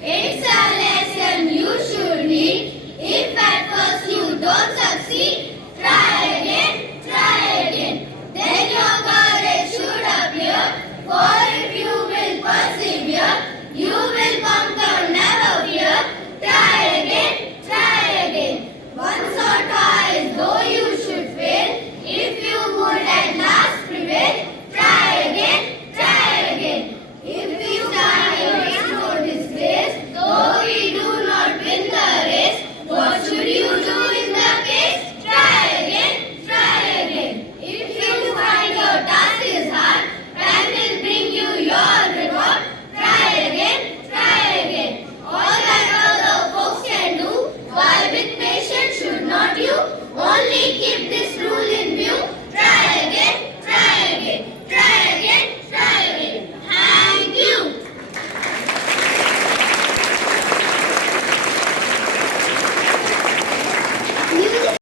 It's a lesson you should read. If at first you don't succeed,